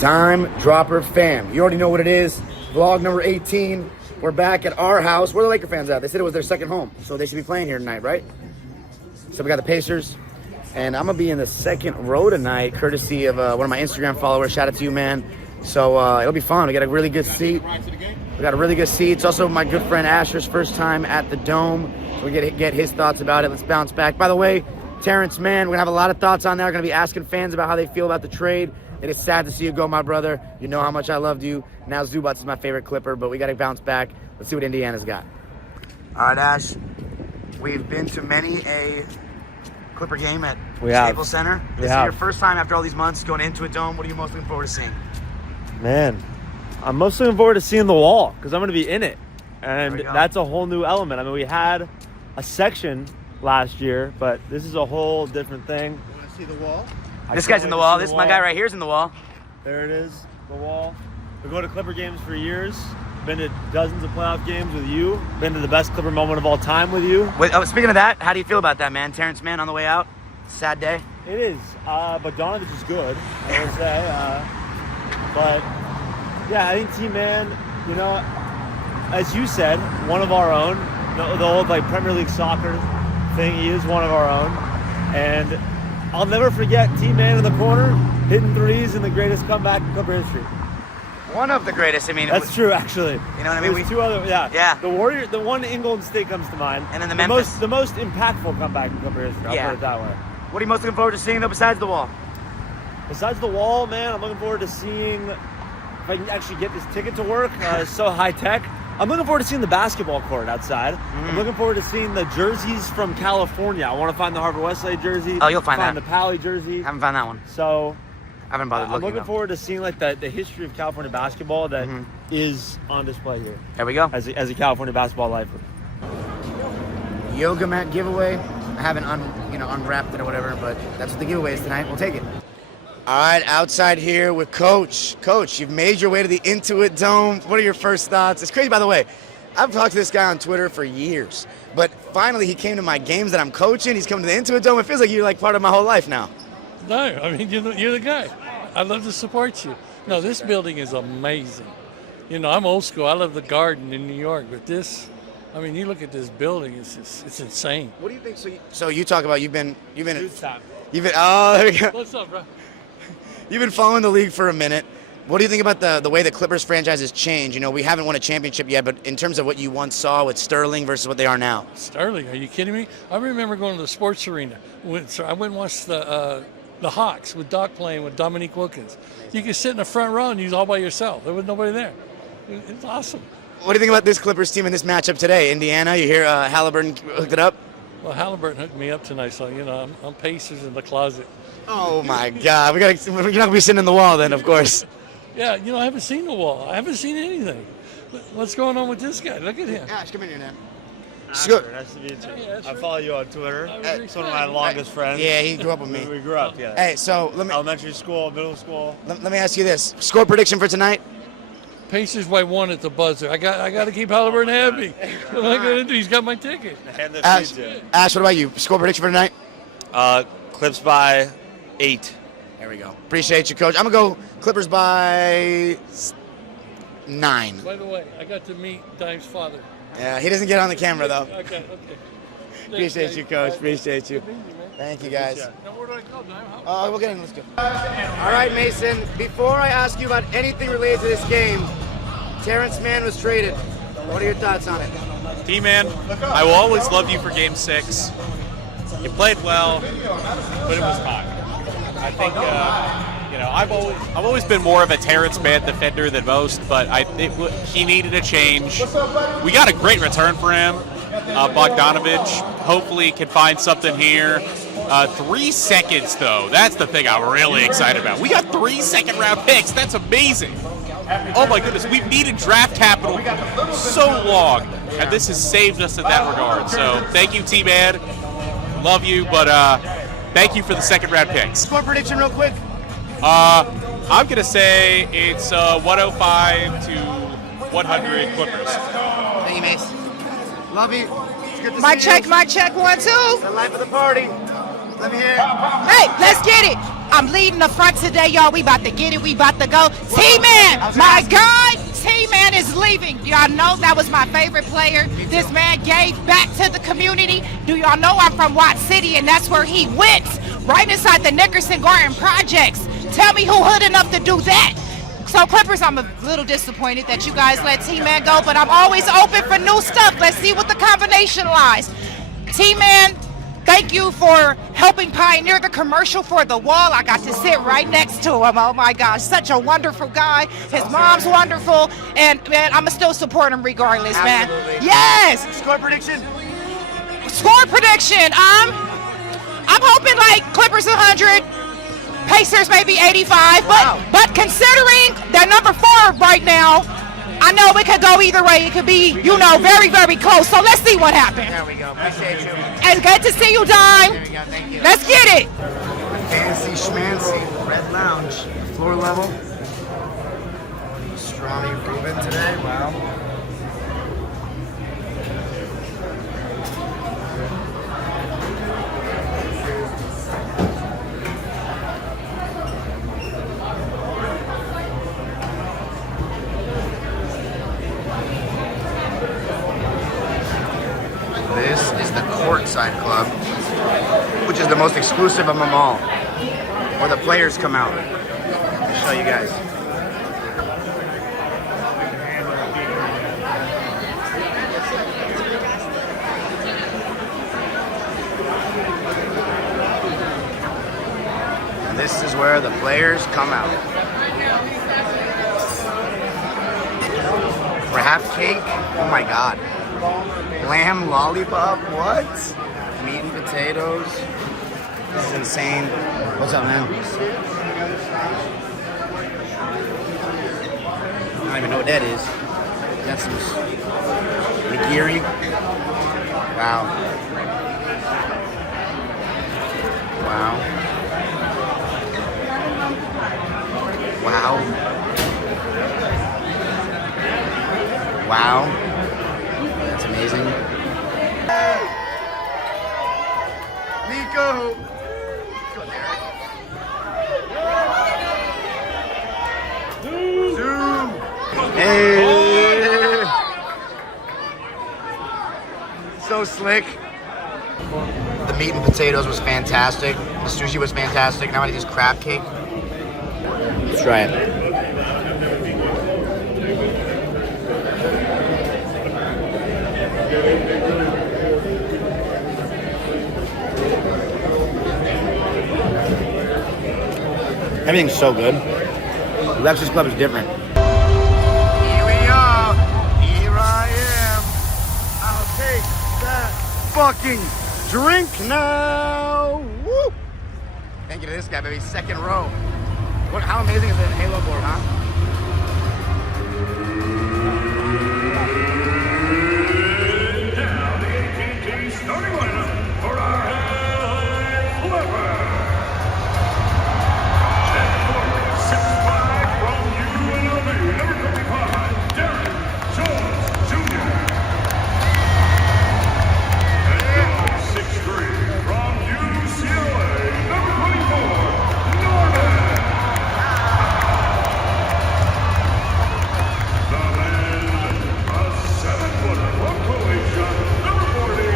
Dime Dropper fam, you already know what it is. Vlog number 18. We're back at our house. Where are the Laker fans at? They said it was their second home, so they should be playing here tonight, right? So we got the Pacers, and I'm gonna be in the second row tonight, courtesy of one of my Instagram followers. Shout out to you, man. So it'll be fun. We got a really good seat. It's also my good friend Asher's first time at the Dome. So we get his thoughts about it. Let's bounce back. By the way, Terance Mann, we're gonna have a lot of thoughts on there. We're gonna be asking fans about how they feel about the trade. It is sad to see you go, my brother. You know how much I loved you. Now Zubats is my favorite Clipper, but we got to bounce back. Let's see what Indiana's got. All right, Ash. We've been to many a Clipper game at Staples Center. This is your first time after all these months going into a Dome. What are you most looking forward to seeing? Man, I'm most looking forward to seeing the wall because I'm going to be in it. And that's a whole new element. I mean, we had a section last year, but this is a whole different thing. You want to see the wall? This guy's in the wall. My guy right here is in the wall. There it is, the wall. We go to Clipper games for years. Been to dozens of playoff games with you. Been to the best Clipper moment of all time with you. Wait, speaking of that, how do you feel about that, man? Terance Mann on the way out. Sad day. It is. Bogdanovic is good, I would say. But yeah, I think T-Man, you know, as you said, one of our own. The old Premier League soccer thing. He is one of our own, and I'll never forget T-Man in the corner hitting threes in the greatest comeback in Clipper history. One of the greatest. I mean, that's true, actually. You know what I mean? Two other, yeah. The the one in Golden State comes to mind, and then the Memphis. The most impactful comeback in Clipper history. I'll put it that way. What are you most looking forward to seeing though, besides the wall? Besides the wall, man, I'm looking forward to seeing if I can actually get this ticket to work. It's so high tech. I'm looking forward to seeing the basketball court outside. I'm looking forward to seeing the jerseys from California. I want to find the Harvard Westlake jersey. Oh, you'll find that. Find the Pally jersey. Haven't found that one. So I haven't bothered looking. I'm looking forward to seeing the history of California basketball that is on display here. There we go. As a California basketball lifer. Yoga mat giveaway. I haven't unwrapped it or whatever, but that's what the giveaway is tonight. We'll take it. All right, outside here with Coach. Coach, you've made your way to the Intuit Dome. What are your first thoughts? It's crazy, by the way. I've talked to this guy on Twitter for years, but finally he came to my games that I'm coaching. He's coming to the Intuit Dome. It feels like you're part of my whole life now. No, I mean, you're the guy. I love to support you. No, this building is amazing. You know, I'm old school. I love the Garden in New York, but this, I mean, you look at this building, it's insane. What do you think? So you talk about you've been oh, there we go. What's up, bro? You've been following the league for a minute. What do you think about the way the Clippers franchise has changed? You know, we haven't won a championship yet, but in terms of what you once saw with Sterling versus what they are now. Sterling, are you kidding me? I remember going to the sports arena. I went and watched the Hawks with Doc playing with Dominique Wilkins. You could sit in the front row and you was all by yourself. There was nobody there. It's awesome. What do you think about this Clippers team in this matchup today? Indiana, you hear Halliburton hooked it up? Well, Halliburton hooked me up tonight, so, you know, I'm Pacers in the closet. Oh, my God. You're not going to be sitting in the wall then, of course. Yeah, you know, I haven't seen the wall. I haven't seen anything. What's going on with this guy? Look at him. Ash, come in here now. Nice to meet you. Yeah, I follow you on Twitter. It's one of my longest friends. Yeah, he grew up with me. We grew up together. Hey, so let me... Elementary school, middle school. Let me ask you this. Score prediction for tonight? Pacers by 1 at the buzzer. I got to keep Halliburton happy. What am I going to do? He's got my ticket. Ash, what about you? Score prediction for tonight? Clips by 8. There we go. Appreciate you, Coach. I'm going to go Clippers by 9. By the way, I got to meet Dime's father. Yeah, he doesn't get on the camera, though. Okay. Appreciate you, Coach. Appreciate you. Thank you, guys. Now, where do I go, Dime? We'll get in. Let's go. All right, Mason. Before I ask you about anything related to this game, Terance Mann was traded. What are your thoughts on it? T-Man, I will always love you for Game 6. You played well, but it was time. I think, I've always been more of a Terance Mann defender than most, but he needed a change. We got a great return for him. Bogdanovic hopefully can find something here. 3 seconds, though. That's the thing I'm really excited about. We got 3 second-round picks. That's amazing. Oh, my goodness. We've needed draft capital so long, and this has saved us in that regard. So thank you, T-Man. Love you, but thank you for the second-round picks. Score prediction real quick. I'm going to say it's 105 to 100 Clippers. Thank you, Mace. Love you. It's good to Mic see you. check, 1, 2. The life of the party. Let me hear it. Hey, let's get it. I'm leading the front today, y'all. We about to get it. We about to go. T-Man, my God, T-Man is leaving. Do y'all know that was my favorite player? This man gave back to the community. Do y'all know I'm from Watt City, and that's where he went, right inside the Nickerson Garden Projects. Tell me who hood enough to do that. So Clippers, I'm a little disappointed that you guys let T-Man go, but I'm always open for new stuff. Let's see what the combination lies. T-Man, thank you for helping pioneer the commercial for the wall. I got to sit right next to him. Oh my gosh, such a wonderful guy. His mom's wonderful, and man, I'ma still support him regardless, man. Absolutely. Yes. Score prediction? Score prediction. I'm hoping like Clippers 100. Pacers maybe 85, but considering they're number 4 right now, I know it could go either way. It could be, you know, very, very close. So let's see what happens. There we go. Appreciate you. It's good to see you, Dime. There we go. Thank you. Let's get it. Fancy schmancy. Red Lounge. Floor level. Pastrami Reuben today. Wow. This is the courtside club, which is the most exclusive of them all, where the players come out. Let me show you guys. And this is where the players come out. Crab cake? Oh my God. Lamb lollipop? What? Meat and potatoes? This is insane. What's up, man? I don't even know what that is. That's some nigiri. Wow. Wow. Wow. Wow. That's amazing. Nico! Zoom! Hey! So slick. The meat and potatoes was fantastic. The sushi was fantastic. Now I need this crab cake. Let's try it. Everything's so good. Lexus Club is different. Here we are. Here I am. I'll take that fucking drink now. Woo! Thank you to this guy, baby. Second row. What? How amazing is that Halo board, huh? Starting lineup for our Flipper. 6'5" from UNLV, number 25, Terance Mann Jr. And 6'3" from UCLA, number 24, Norman. The man, a 7-footer from Croatia, number 40,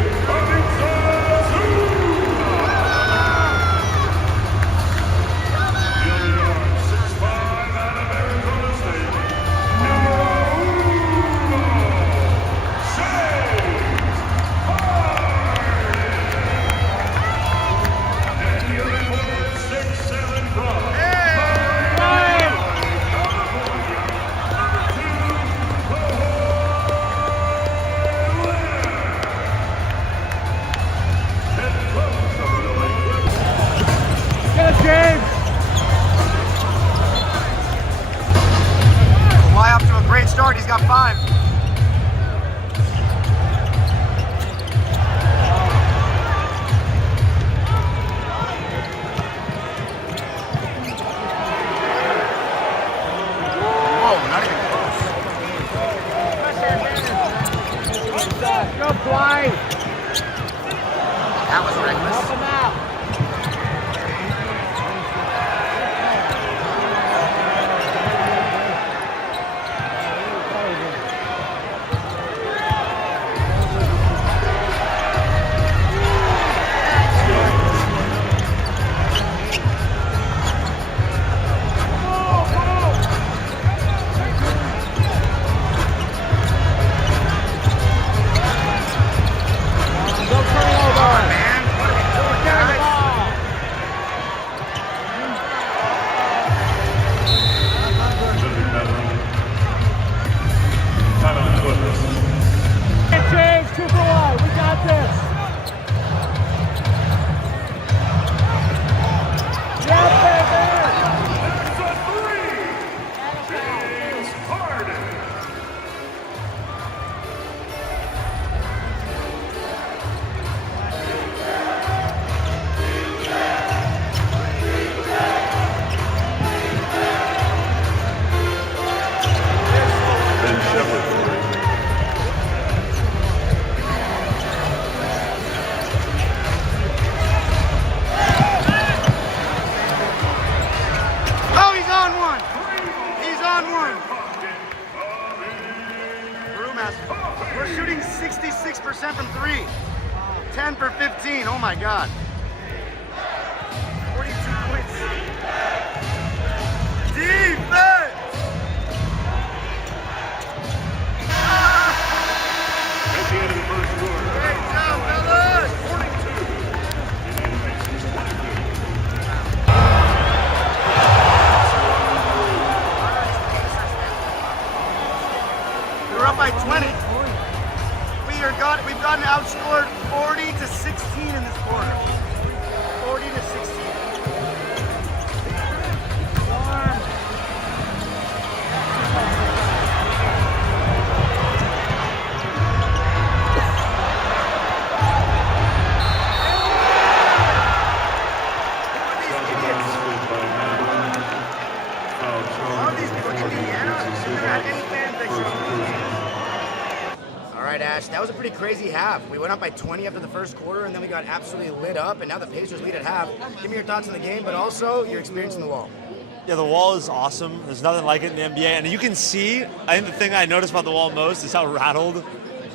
Kawhi off to a great start. He's got 5. Whoa, not even close. Go fly. That was reckless. Help him out. 66% from 3. 10 for 15. Oh my God. 42 points. Defense! At the end of the first quarter. Great job, fellas! 42. We're up by 20. We've gotten outscored 40 to 16 in this quarter. 40 to 16. Ash, that was a pretty crazy half. We went up by 20 after the first quarter, and then we got absolutely lit up, and now the Pacers lead at half. Give me your thoughts on the game, but also your experience in the wall. Yeah, the wall is awesome. There's nothing like it in the NBA, and you can see, I think the thing I noticed about the wall most is how rattled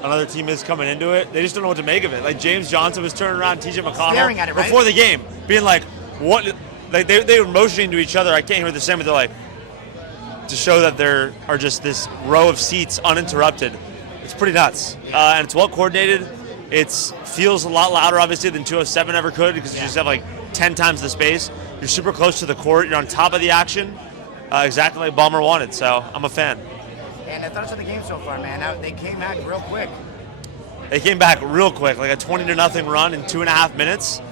another team is coming into it. They just don't know what to make of it. Like James Johnson was turning around TJ McConnell staring at it, right? Before the game, being like, what? Like they were motioning to each other. I can't hear what they're saying, but they're like, to show that there are just this row of seats uninterrupted. It's pretty nuts, and it's well coordinated. It feels a lot louder, obviously, than 207 ever could because you just have like 10 times the space. You're super close to the court. You're on top of the action, exactly like Ballmer wanted. So I'm a fan. And thoughts on the game so far, man? Now, they came back real quick. They came back real quick, like a 20-0 run in 2.5 minutes.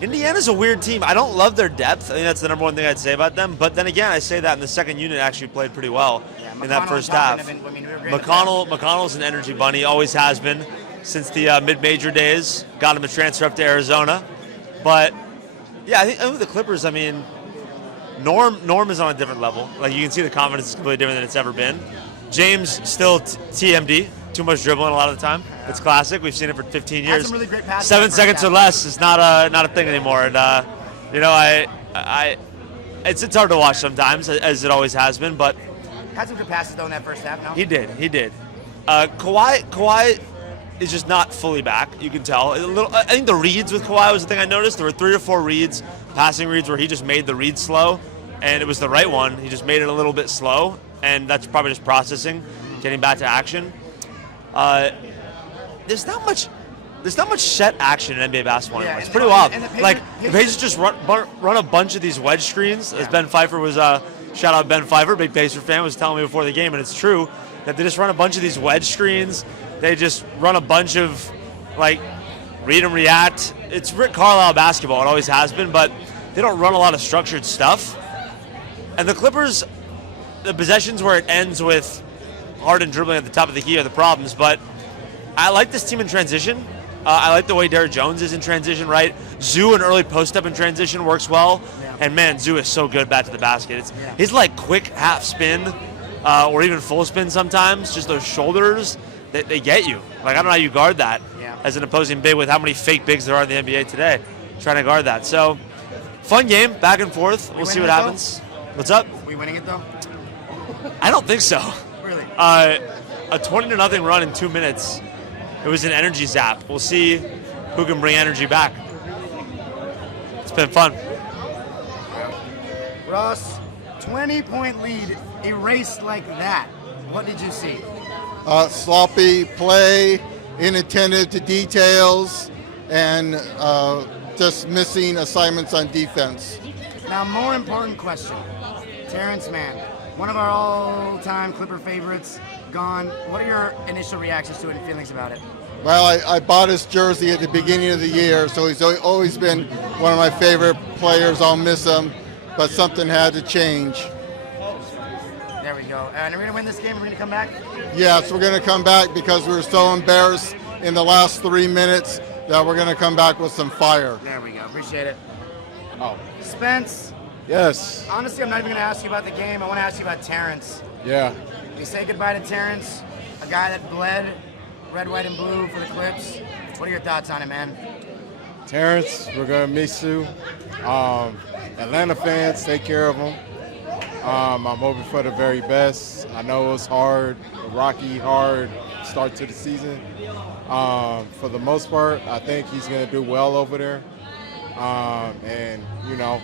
Indiana's a weird team. I don't love their depth. I think that's the number one thing I'd say about them. But then again, I say that in the second unit actually played pretty well in that first half. McConnell's an energy bunny, always has been since the mid-major days. Got him to transfer up to Arizona. But yeah, I think the Clippers, I mean, Norm is on a different level. Like you can see the confidence is completely different than it's ever been. James still TMD. Too much dribbling a lot of the time. It's classic. We've seen it for 15 years. Some really great passes 7 seconds or less is not a thing anymore. And it's hard to watch sometimes, as it always has been. But had some good passes though in that first half. No, he did. Kawhi is just not fully back. You can tell. I think the reads with Kawhi was the thing I noticed. There were 3 or 4 reads, passing reads, where he just made the read slow, and it was the right one. He just made it a little bit slow, and that's probably just processing, getting back to action. There's not much set action in NBA basketball anymore. It's pretty wild. The Pacers just run a bunch of these wedge screens. As Ben Pfeiffer was, shout out Ben Pfeiffer, big Pacer fan, was telling me before the game, and it's true that they just run a bunch of these wedge screens. They just run a bunch of read and react. It's Rick Carlisle basketball. It always has been, but they don't run a lot of structured stuff. And the Clippers, the possessions where it ends with Harden dribbling at the top of the key are the problems, but I like this team in transition. I like the way Derrick Jones is in transition, right? Zoo, an early post-up in transition works well. Yeah. And man, Zoo is so good back to the basket. He's like quick half spin or even full spin sometimes. Just those shoulders, they get you. Like, I don't know how you guard that as an opposing big with how many fake bigs there are in the NBA today trying to guard that. So, fun game, back and forth. We'll see what happens. What's up? Are we winning it, though? I don't think so. Really? A 20-0 run in 2 minutes. It was an energy zap. We'll see who can bring energy back. It's been fun. Ross, 20-point lead erased like that. What did you see? Sloppy play, inattentive to details, and just missing assignments on defense. Now, more important question. Terance Mann, one of our all-time Clipper favorites, gone. What are your initial reactions to it and feelings about it? Well, I bought his jersey at the beginning of the year, so he's always been one of my favorite players. I'll miss him, but something had to change. There we go. And are we going to win this game? Are we going to come back? Yes, we're going to come back because we were so embarrassed in the last 3 minutes that we're going to come back with some fire. There we go. Appreciate it. Oh. Spence. Yes. Honestly, I'm not even going to ask you about the game. I want to ask you about Terance. Yeah. We say goodbye to Terance, a guy that bled red, white, and blue for the Clips. What are your thoughts on it, man? Terance, we're going to miss you. Atlanta fans, take care of him. I'm hoping for the very best. I know it was hard, hard start to the season. For the most part, I think he's going to do well over there. And, you know,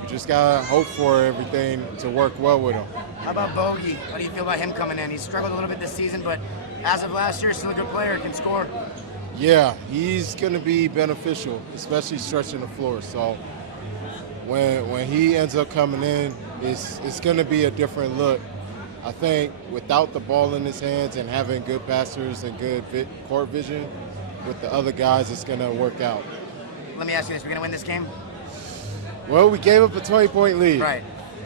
you just got to hope for everything to work well with him. How about Bogey? How do you feel about him coming in? He's struggled a little bit this season, but as of last year, still a good player, can score. Yeah, he's going to be beneficial, especially stretching the floor. So when he ends up coming in, it's going to be a different look. I think without the ball in his hands and having good passers and good court vision with the other guys, it's going to work out. Let me ask you this. We're going to win this game? Well, we gave up a 20-point lead. Right.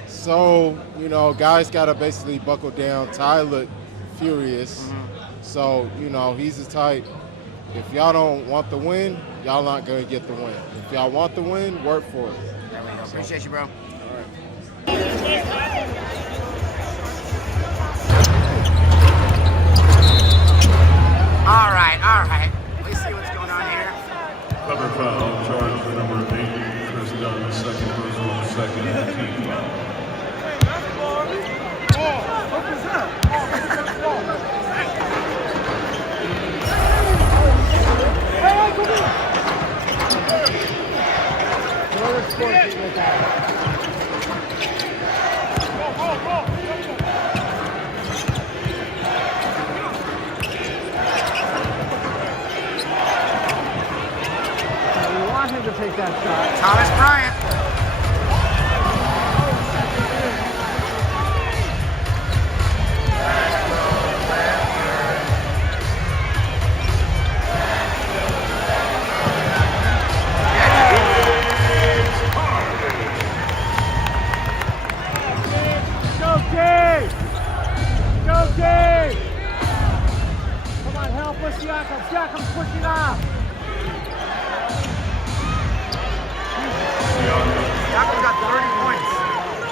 So, you know, guys got to basically buckle down. Ty looked furious. Mm-hmm. So, you know, he's the type, if y'all don't want the win, y'all not going to get the win. If y'all want the win, work for it. There we go. Appreciate you, bro. All right. Let's see what's going on here. Cover foul, charge for number 8, Chris Dunn, second personal, second team foul. To take that shot. Thomas Bryant. Go, Dave! Come on, help us, Jakob. Jakob, push it off. Jakob got 30 points.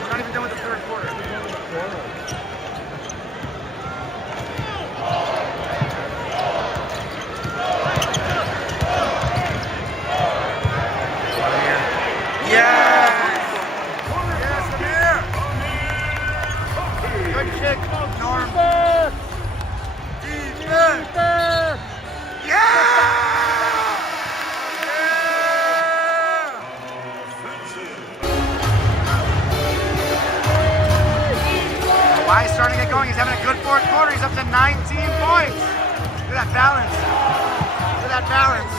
We're not even done with the third quarter. Yes! Yes, Amir! Good shit, Norm. Defense! Yeah! Why he's starting to get going? He's having a good fourth quarter. He's up to 19 points. Look at that balance. Look at that balance.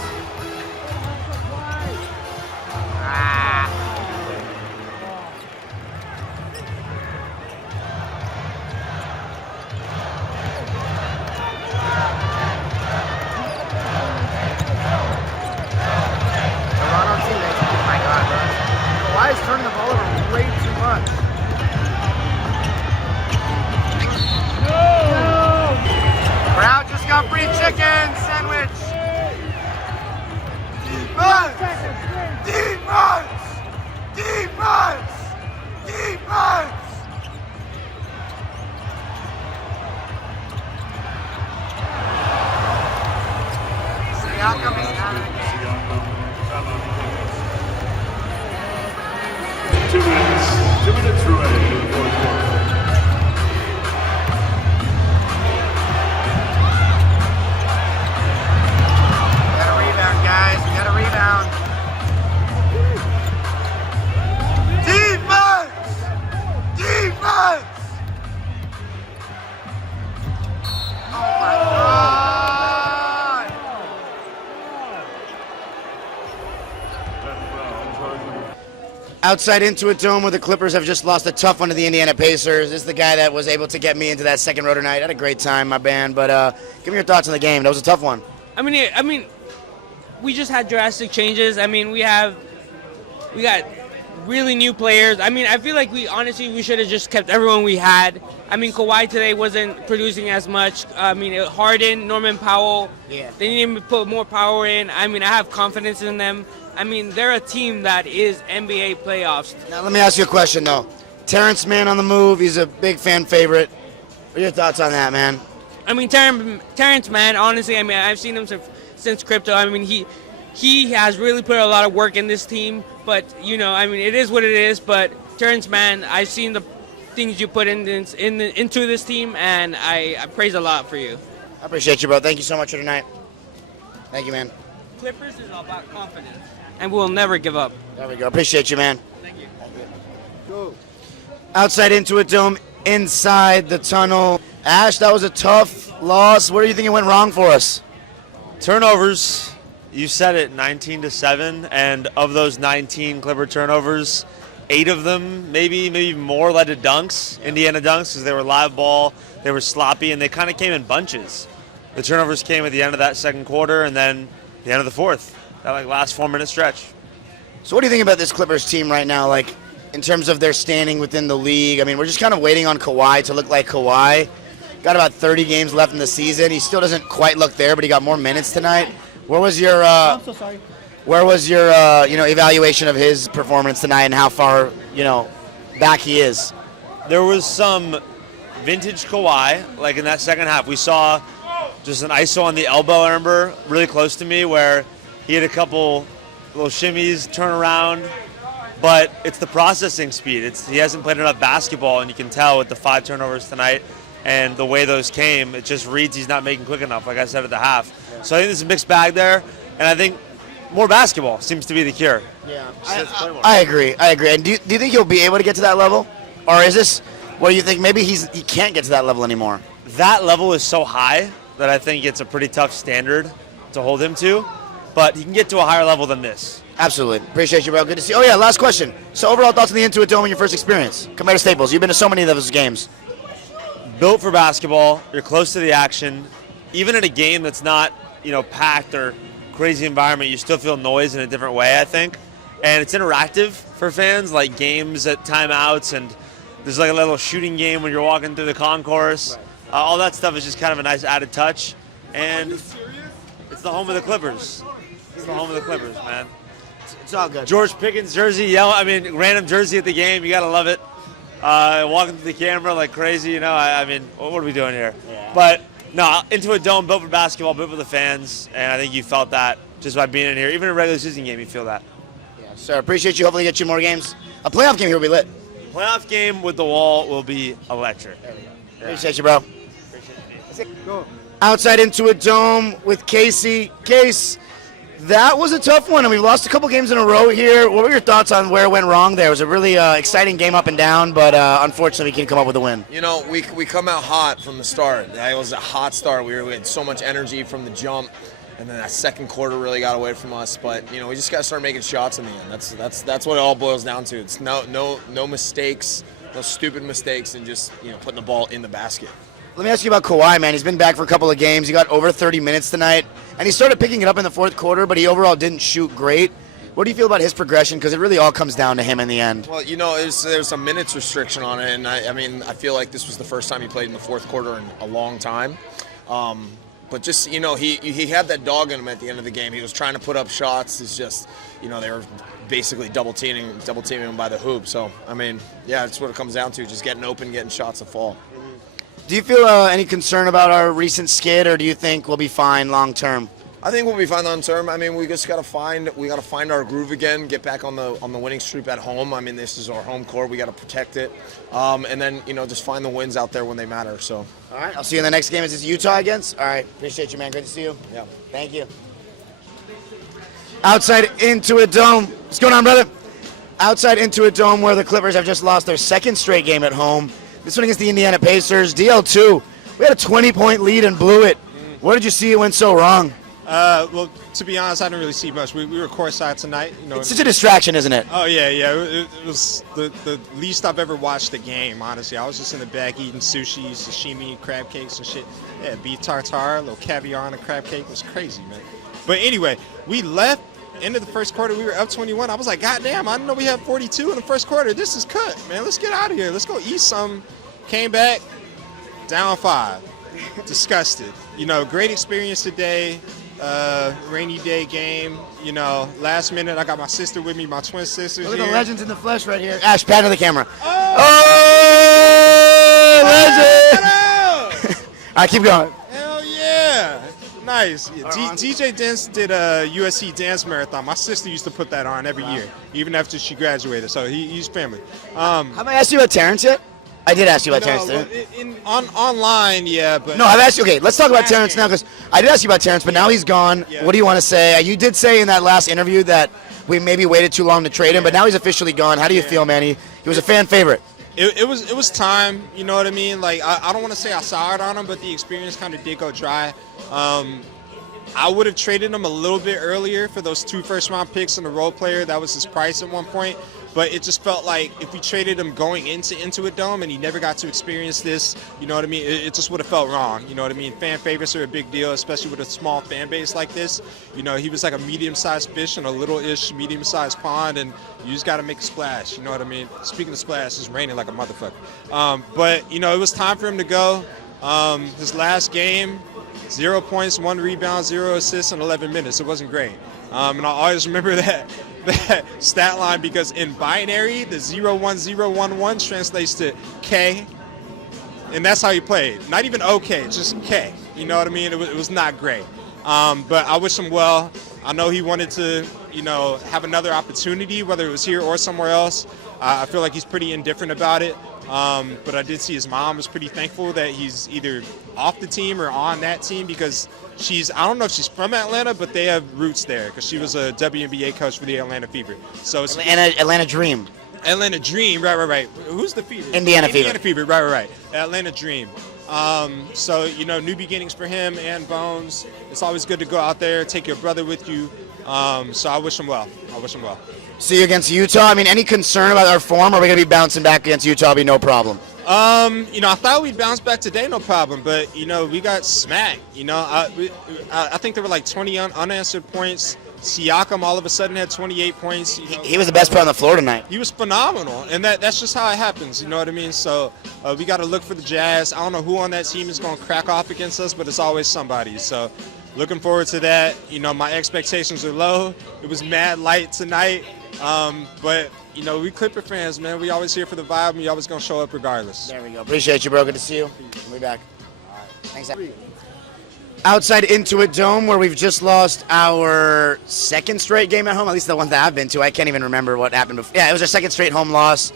Ah. Toronto teammates. Oh my God, bro. Why is turning the ball over way too much? Brown just got free chicken sandwich. Defense! Siakam is out of the game. 2 minutes remaining in the fourth quarter. Guys, we got a rebound. Defense! Oh my God! Outside Intuit Dome, where the Clippers have just lost a tough one to the Indiana Pacers. This is the guy that was able to get me into that second row tonight. I had a great time, my band. But give me your thoughts on the game. That was a tough one. I mean, we just had drastic changes. I mean, we got really new players. I mean, I feel like we should have just kept everyone we had. I mean, Kawhi today wasn't producing as much. I mean, Harden, Norman Powell, Yeah. They need to put more power in. I mean, I have confidence in them. I mean, they're a team that is NBA playoffs. Now, let me ask you a question, though. Terance Mann on the move. He's a big fan favorite. What are your thoughts on that, man? I mean, Terance Mann, honestly, I mean, I've seen him since crypto. I mean, he has really put a lot of work in this team. But, you know, I mean, it is what it is. But Terance Mann, I've seen the things you put into this team, and I praise a lot for you. I appreciate you, bro. Thank you so much for tonight. Thank you, man. Clippers is all about confidence, and we'll never give up. There we go. Appreciate you, man. Thank you. Go. Outside into a dome, inside the tunnel. Ash, that was a tough loss. What do you think went wrong for us? Turnovers. You said it, 19-7, and of those 19 Clipper turnovers, 8 of them, maybe more, led to dunks, Indiana dunks, because they were live ball, they were sloppy, and they kind of came in bunches. The turnovers came at the end of that second quarter, and then the end of the fourth, that last 4-minute stretch. So what do you think about this Clippers team right now, in terms of their standing within the league? I mean, we're just kind of waiting on Kawhi to look like Kawhi. Got about 30 games left in the season. He still doesn't quite look there, but he got more minutes tonight. Where was your I'm so sorry. Where was your evaluation of his performance tonight and how far back he is? There was some vintage Kawhi, in that second half. We saw just an ISO on the elbow, I remember, really close to me, where he had a couple little shimmies, turn around, but it's the processing speed. He hasn't played enough basketball, and you can tell with the 5 turnovers tonight and the way those came, it just reads he's not making quick enough, like I said at the half. So I think there's a mixed bag there, and I think more basketball seems to be the cure. Yeah, I agree. And do you think he'll be able to get to that level? Or is this, what do you think, maybe he can't get to that level anymore? That level is so high that I think it's a pretty tough standard to hold him to, but he can get to a higher level than this. Absolutely. Appreciate you, bro. Good to see you. Oh, yeah, last question. So overall thoughts on the Intuit Dome in your first experience? Compared to Staples. You've been to so many of those games. Built for basketball. You're close to the action. Even in a game that's not, packed or crazy environment, you still feel noise in a different way, I think. And it's interactive for fans, like games at timeouts, and there's a little shooting game when you're walking through the concourse. Right. All that stuff is just kind of a nice added touch. And it's the home of the Clippers. It's the home of the Clippers, man. It's all good. George Pickens jersey, random jersey at the game. You got to love it. Walking through the camera like crazy, what are we doing here? Yeah. But no, into a dome, built for basketball, built for the fans, and I think you felt that just by being in here. Even in a regular season game, you feel that. Yeah, sir. Appreciate you. Hopefully get you more games. A playoff game here will be lit. Playoff game with the wall will be electric. There we go. Yeah. Appreciate you, bro. Appreciate you. Go. Outside into a dome with Casey. Case, that was a tough one, and we've lost a couple games in a row here. What were your thoughts on where it went wrong there? It was a really exciting game up and down, but unfortunately we couldn't come up with a win. We come out hot from the start. It was a hot start. We had so much energy from the jump, and then that second quarter really got away from us. But we just got to start making shots in the end. That's what it all boils down to. It's no mistakes, no stupid mistakes, and just putting the ball in the basket. Let me ask you about Kawhi, man. He's been back for a couple of games. He got over 30 minutes tonight, and he started picking it up in the fourth quarter, but he overall didn't shoot great. What do you feel about his progression? Because it really all comes down to him in the end. Well, there's a minutes restriction on it, and I feel like this was the first time he played in the fourth quarter in a long time. But just, he had that dog in him at the end of the game. He was trying to put up shots. It's just, they were basically double teaming him by the hoop. So, that's what it comes down to, just getting open, getting shots to fall. Do you feel any concern about our recent skid, or do you think we'll be fine long term? I think we'll be fine long term. We just gotta find our groove again, get back on the winning streak at home. This is our home court. We gotta protect it, and then just find the wins out there when they matter. So. All right, I'll see you in the next game. Is this Utah against? All right, appreciate you, man. Good to see you. Yeah. Thank you. Outside into a dome. What's going on, brother? Outside into a dome where the Clippers have just lost their second straight game at home. This one against the Indiana Pacers. DL2, we had a 20-point lead and blew it. What did you see it went so wrong? Well, to be honest, I didn't really see much. We were courtside tonight. It's such a distraction, isn't it? Oh, yeah. It was the least I've ever watched the game, honestly. I was just in the back eating sushi, sashimi, crab cakes and shit. Yeah, beef tartare, a little caviar on a crab cake. It was crazy, man. But anyway, we left. End of the first quarter, we were up 21. I was like, God damn, I didn't know we had 42 in the first quarter. This is cut, man. Let's get out of here. Let's go eat something. Came back, down 5. Disgusted. Great experience today. Rainy day game. Last minute, I got my sister with me, my twin sisters. Look at here. the legends in the flesh right here. Ash, pat to the camera. Oh, legend! All right, keep going. Hell yeah. Nice. Yeah, DJ Dance did a USC dance marathon. My sister used to put that on every year, even after she graduated. So he's family. Have I asked you about Terance yet? I did ask you about Terance. Online, yeah, but No, I've asked you. Okay, let's talk about Last Terance game. now because I did ask you about Terance, but now he's gone. Yeah. What do you want to say? You did say in that last interview that we maybe waited too long to trade him, but now he's officially gone. How do you feel, man? He was a fan favorite. It was time, you know what I mean? Like, I don't want to say I soured on him, but the experience kind of did go dry. I would have traded him a little bit earlier for those 2 first-round picks and a role player. That was his price at one point. But it just felt like if we traded him going into Intuit Dome and he never got to experience this, you know what I mean? It just would have felt wrong, you know what I mean? Fan favorites are a big deal, especially with a small fan base like this. You know, he was like a medium-sized fish in a little-ish medium-sized pond, and you just got to make a splash, you know what I mean? Speaking of splash, it's raining like a motherfucker. But, you know, it was time for him to go. His last game, 0 points, 1 rebound, 0 assists in 11 minutes. It wasn't great. And I always remember that stat line because in binary, the 01011 translates to K, and that's how he played. Not even OK, just K. You know what I mean? It was not great. But I wish him well. I know he wanted to, you know, have another opportunity, whether it was here or somewhere else. I feel like he's pretty indifferent about it. But I did see his mom was pretty thankful that he's either off the team or on that team because I don't know if she's from Atlanta, but they have roots there because she was a WNBA coach for the Atlanta Fever. So it's Atlanta Dream. Atlanta Dream, right. Who's the Fever? Indiana Fever, right. Atlanta Dream. So, you know, new beginnings for him and Bones. It's always good to go out there, take your brother with you. So I wish him well. See you against Utah. I mean, any concern about our form? Or are we going to be bouncing back against Utah? Be no problem. You know, I thought we'd bounce back today, no problem. But, you know, we got smacked. You know, I think there were like 20 unanswered points. Siakam all of a sudden had 28 points. You know, He was the best player on the floor tonight. He was phenomenal, and that's just how it happens. You know what I mean? So we got to look for the Jazz. I don't know who on that team is going to crack off against us, but it's always somebody. So looking forward to that. You know, my expectations are low. It was mad light tonight, but you know, we Clipper fans, man. We always here for the vibe, and we always gonna show up regardless. There we go. Appreciate you, bro. Good to see you. We'll be back. All right. Thanks. Outside Intuit Dome, where we've just lost our second straight game at home, at least the one that I've been to. I can't even remember what happened before. Yeah, it was our second straight home loss.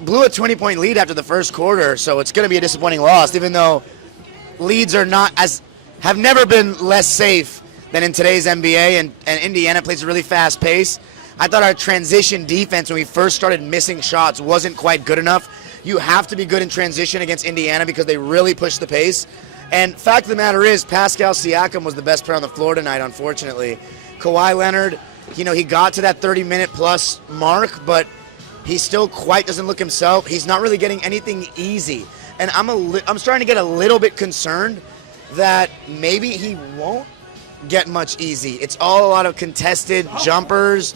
Blew a 20-point lead after the first quarter, so it's going to be a disappointing loss, even though leads are have never been less safe than in today's NBA, and Indiana plays a really fast pace. I thought our transition defense when we first started missing shots wasn't quite good enough. You have to be good in transition against Indiana because they really push the pace. And fact of the matter is, Pascal Siakam was the best player on the floor tonight, unfortunately. Kawhi Leonard, you know, he got to that 30-minute plus mark, but he still quite doesn't look himself. He's not really getting anything easy. And I'm starting to get a little bit concerned that maybe he won't get much easy. It's all a lot of contested jumpers,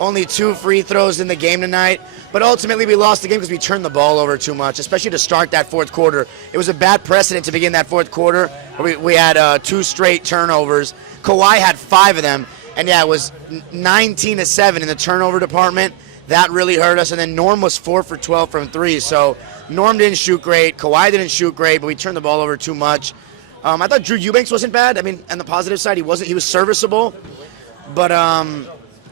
only 2 free throws in the game tonight. But ultimately, we lost the game because we turned the ball over too much, especially to start that fourth quarter. It was a bad precedent to begin that fourth quarter. We had 2 straight turnovers. Kawhi had 5 of them. And, yeah, it was 19-7 in the turnover department. That really hurt us. And then Norm was 4 for 12 from 3. So Norm didn't shoot great. Kawhi didn't shoot great, but we turned the ball over too much. I thought Drew Eubanks wasn't bad. I mean, on the positive side, he was serviceable. But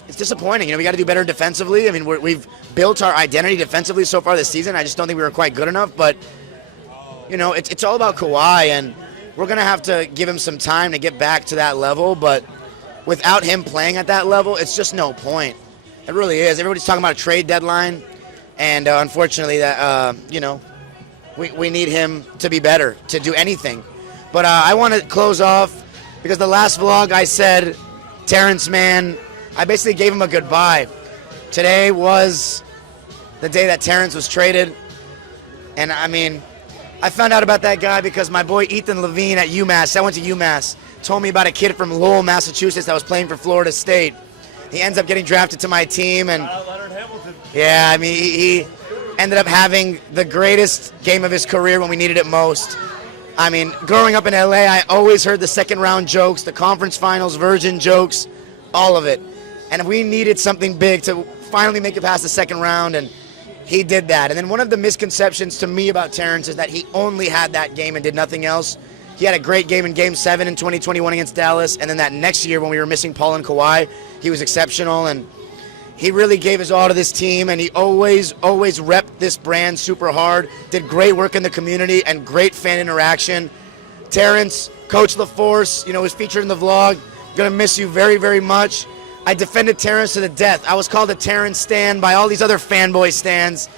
it's disappointing. You know, we got to do better defensively. I mean, we've built our identity defensively so far this season. I just don't think we were quite good enough. But, you know, it's all about Kawhi, and we're going to have to give him some time to get back to that level. But without him playing at that level, it's just no point. It really is. Everybody's talking about a trade deadline, and unfortunately, that you know, we need him to be better, to do anything. But I want to close off because the last vlog I said, Terance Mann, I basically gave him a goodbye. Today was the day that Terance was traded. And I mean, I found out about that guy because my boy Ethan Levine at UMass, I went to UMass, told me about a kid from Lowell, Massachusetts that was playing for Florida State. He ends up getting drafted to my team. And yeah, I mean, he ended up having the greatest game of his career when we needed it most. I mean, growing up in LA, I always heard the second round jokes, the conference finals, virgin jokes, all of it. And we needed something big to finally make it past the second round, and he did that. And then one of the misconceptions to me about Terance is that he only had that game and did nothing else. He had a great game in Game 7 in 2021 against Dallas, and then that next year when we were missing Paul and Kawhi, he was exceptional. And He really gave his all to this team, and he always repped this brand super hard. Did great work in the community and great fan interaction. Terance, Coach LaForce, was featured in the vlog. Gonna miss you very, very much. I defended Terance to the death. I was called a Terance stan by all these other fanboy stans.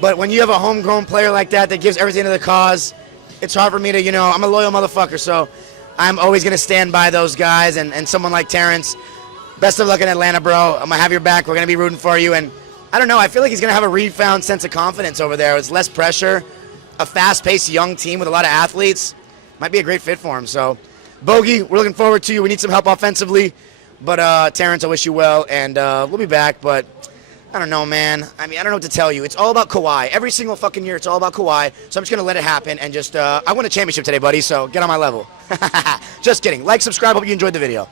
But when you have a homegrown player like that gives everything to the cause, it's hard for me to, I'm a loyal motherfucker, so I'm always gonna stand by those guys and someone like Terance. Best of luck in Atlanta, bro. I'm gonna have your back. We're gonna be rooting for you. And I don't know, I feel like he's gonna have a refound sense of confidence over there. It's less pressure, a fast-paced young team with a lot of athletes. Might be a great fit for him. So, Bogey, we're looking forward to you. We need some help offensively. But Terance, I wish you well, and we'll be back. But I don't know, man. I don't know what to tell you. It's all about Kawhi. Every single fucking year, it's all about Kawhi. So I'm just gonna let it happen and just I won a championship today, buddy. So get on my level. Just kidding. Like, subscribe. Hope you enjoyed the video.